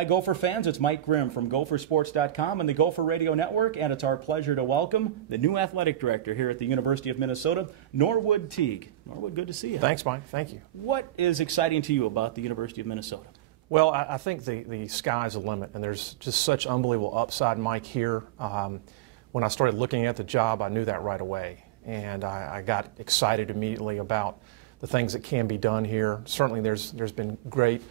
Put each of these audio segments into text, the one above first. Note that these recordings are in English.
Hi, Gopher fans. It's Mike Grimm from Gophersports.com and the Gopher Radio Network, and it's our pleasure to welcome the new athletic director here at the University of Minnesota, Norwood Teague. Norwood, good to see you. Thanks, Mike. Thank you. What is exciting to you about the University of Minnesota? Well, I think the sky's the limit, and there's just such unbelievable upside, Mike, here. When I started looking at the job, I knew that right away, and I got excited immediately about the things that can be done here. Certainly there's been great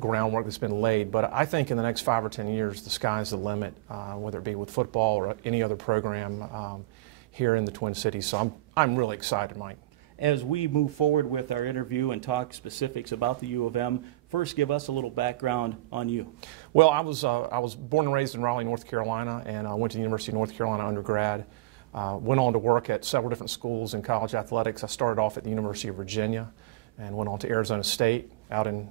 groundwork that's been laid, but I think in the next 5 or 10 years, the sky's the limit, whether it be with football or any other program here in the Twin Cities. So I'm really excited, Mike. As we move forward with our interview and talk specifics about the U of M, first give us a little background on you. Well, I was born and raised in Raleigh, North Carolina, and I went to the University of North Carolina undergrad. Went on to work at several different schools in college athletics. I started off at the University of Virginia and went on to Arizona State out in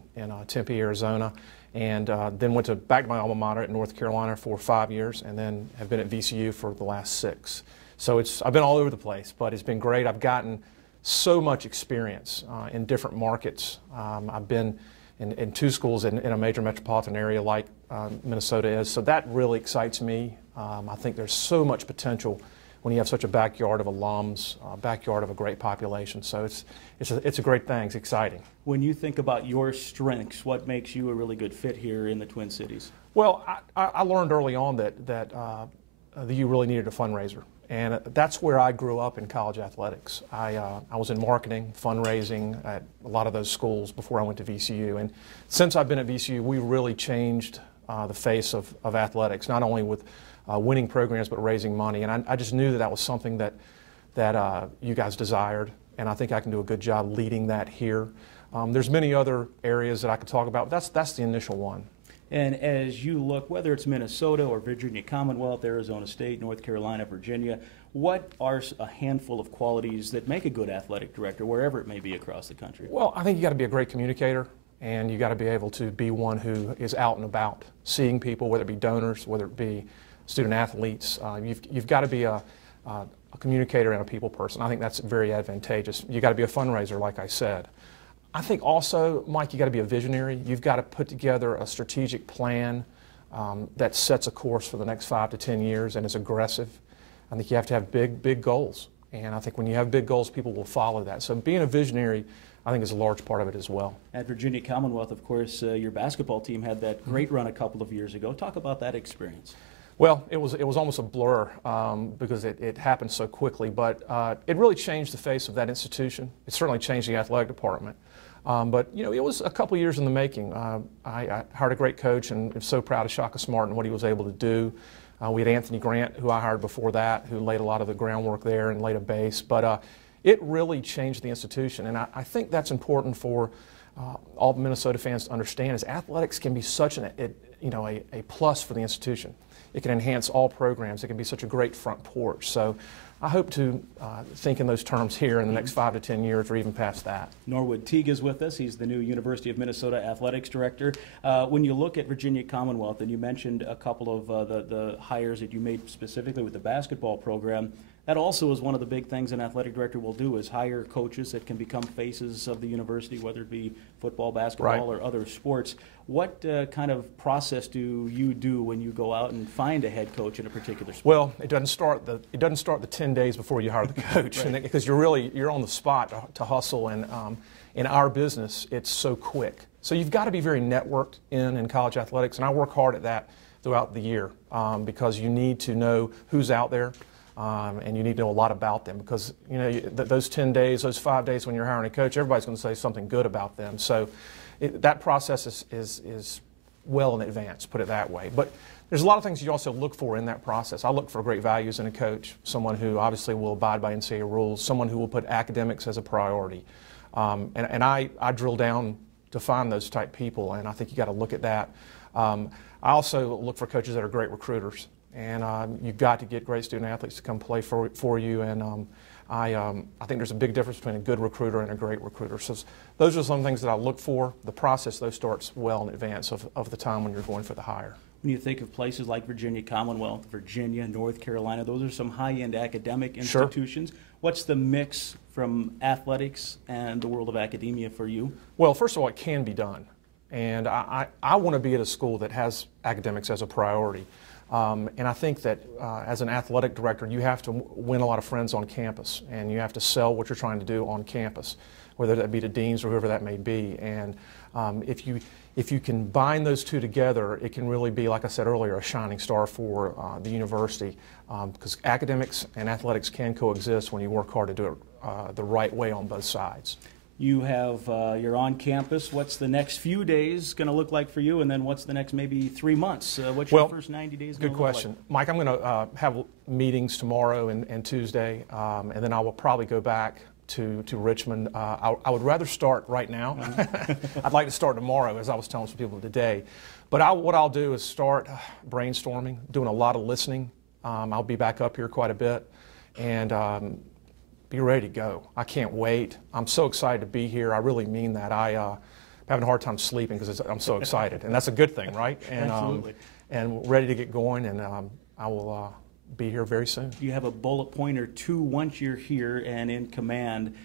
Tempe, Arizona, and then went back to my alma mater at North Carolina for 5 years, and then have been at VCU for the last 6. So I've been all over the place, but it's been great. I've gotten so much experience in different markets. I've been in 2 schools in a major metropolitan area like Minnesota is, so that really excites me. I think there's so much potential when you have such a backyard of alums, backyard of a great population. So it's a great thing. It's exciting. When you think about your strengths, what makes you a really good fit here in the Twin Cities? Well, I learned early on that the U really needed a fundraiser, and that's where I grew up in college athletics. I was in marketing, fundraising at a lot of those schools before I went to VCU, and since I've been at VCU, we really changed the face of athletics, not only with winning programs, but raising money. And I just knew that was something that you guys desired, and I think I can do a good job leading that here. There's many other areas that I could talk about, but that's the initial one. And as you look, whether it's Minnesota or Virginia Commonwealth, Arizona State, North Carolina, Virginia, what are a handful of qualities that make a good athletic director, wherever it may be across the country? Well, I think you got to be a great communicator, and you got to be able to be one who is out and about, seeing people, whether it be donors, whether it be student athletes. You've got to be a communicator and a people person. I think that's very advantageous. You got to be a fundraiser, like I said. I think also, Mike, you got to be a visionary. You've got to put together a strategic plan that sets a course for the next 5 to 10 years and is aggressive. I think you have to have big goals. And I think when you have big goals, people will follow that. So being a visionary, I think, is a large part of it as well. At Virginia Commonwealth, of course, your basketball team had that great run a couple of years ago. Talk about that experience. Well, it was almost a blur because it happened so quickly, but it really changed the face of that institution. It certainly changed the athletic department. But, you know, it was a couple years in the making. I hired a great coach, and I'm so proud of Shaka Smart and what he was able to do. We had Anthony Grant, who I hired before that, who laid a lot of the groundwork there and laid a base. But it really changed the institution, and I think that's important for all Minnesota fans to understand, is athletics can be such a plus for the institution. It can enhance all programs. It can be such a great front porch. So I hope to think in those terms here in the next 5 to 10 years or even past that. Norwood Teague is with us. He's the new University of Minnesota Athletics Director. When you look at Virginia Commonwealth, and you mentioned a couple of the hires that you made specifically with the basketball program, that also is one of the big things an athletic director will do, is hire coaches that can become faces of the university, whether it be football, basketball, or other sports. What kind of process do you do when you go out and find a head coach in a particular sport? Well, it doesn't start the 10 days before you hire the coach, right. Because you're on the spot to hustle, and in our business, it's so quick. So you've got to be very networked in college athletics, and I work hard at that throughout the year because you need to know who's out there. And you need to know a lot about them, because those 10 days, those 5 days when you're hiring a coach, everybody's going to say something good about them. So that process is well in advance, put it that way. But there's a lot of things you also look for in that process. I look for great values in a coach, someone who obviously will abide by NCAA rules, someone who will put academics as a priority. And I drill down to find those type people, and I think you got to look at that. I also look for coaches that are great recruiters. And you've got to get great student athletes to come play for you. And I think there's a big difference between a good recruiter and a great recruiter. So those are some things that I look for. The process, though, starts well in advance of the time when you're going for the hire. When you think of places like Virginia Commonwealth, Virginia, North Carolina, those are some high-end academic institutions. Sure. What's the mix from athletics and the world of academia for you? Well, first of all, it can be done. And I want to be at a school that has academics as a priority. And I think that as an athletic director, you have to win a lot of friends on campus, and you have to sell what you're trying to do on campus, whether that be to deans or whoever that may be. And if you can bind those two together, it can really be, like I said earlier, a shining star for the university, because academics and athletics can coexist when you work hard to do it the right way on both sides. You have, you're on campus. What's the next few days going to look like for you? And then what's the next maybe 3 months? What's your first 90 days going to look like? Good question. Mike, I'm going to have meetings tomorrow and Tuesday, and then I will probably go back to Richmond. I would rather start right now. I'd like to start tomorrow, as I was telling some people today. But what I'll do is start brainstorming, doing a lot of listening. I'll be back up here quite a bit, and be ready to go. I can't wait. I'm so excited to be here. I really mean that. I'm having a hard time sleeping because I'm so excited, and that's a good thing, right? And, Absolutely. And ready to get going, and I will be here very soon. Do you have a bullet point or two once you're here and in command,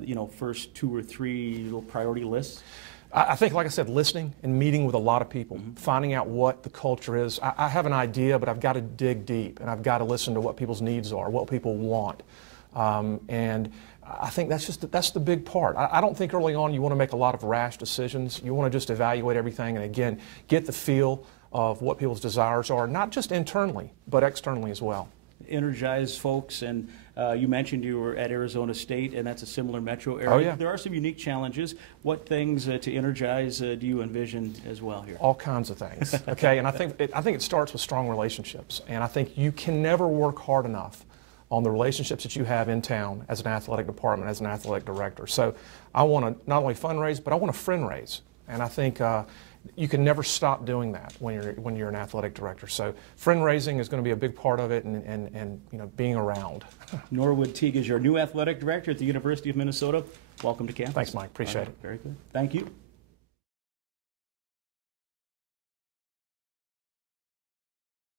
you know, first 2 or 3 little priority lists? I think, like I said, listening and meeting with a lot of people, finding out what the culture is. I have an idea, but I've got to dig deep, and I've got to listen to what people's needs are, what people want. And I think that's the big part. I don't think early on you want to make a lot of rash decisions. You want to just evaluate everything and, again, get the feel of what people's desires are, not just internally, but externally as well. Energize folks, and you mentioned you were at Arizona State, and that's a similar metro area. Oh, yeah. There are some unique challenges. What things to energize do you envision as well here? All kinds of things, okay? And I think it starts with strong relationships, and I think you can never work hard enough on the relationships that you have in town as an athletic department, as an athletic director. So I want to not only fundraise, but I want to friend raise. And I think you can never stop doing that when you're an athletic director. So friend raising is going to be a big part of it, and you know, being around. Norwood Teague is your new athletic director at the University of Minnesota. Welcome to campus. Thanks, Mike. Appreciate it. Very good. Thank you.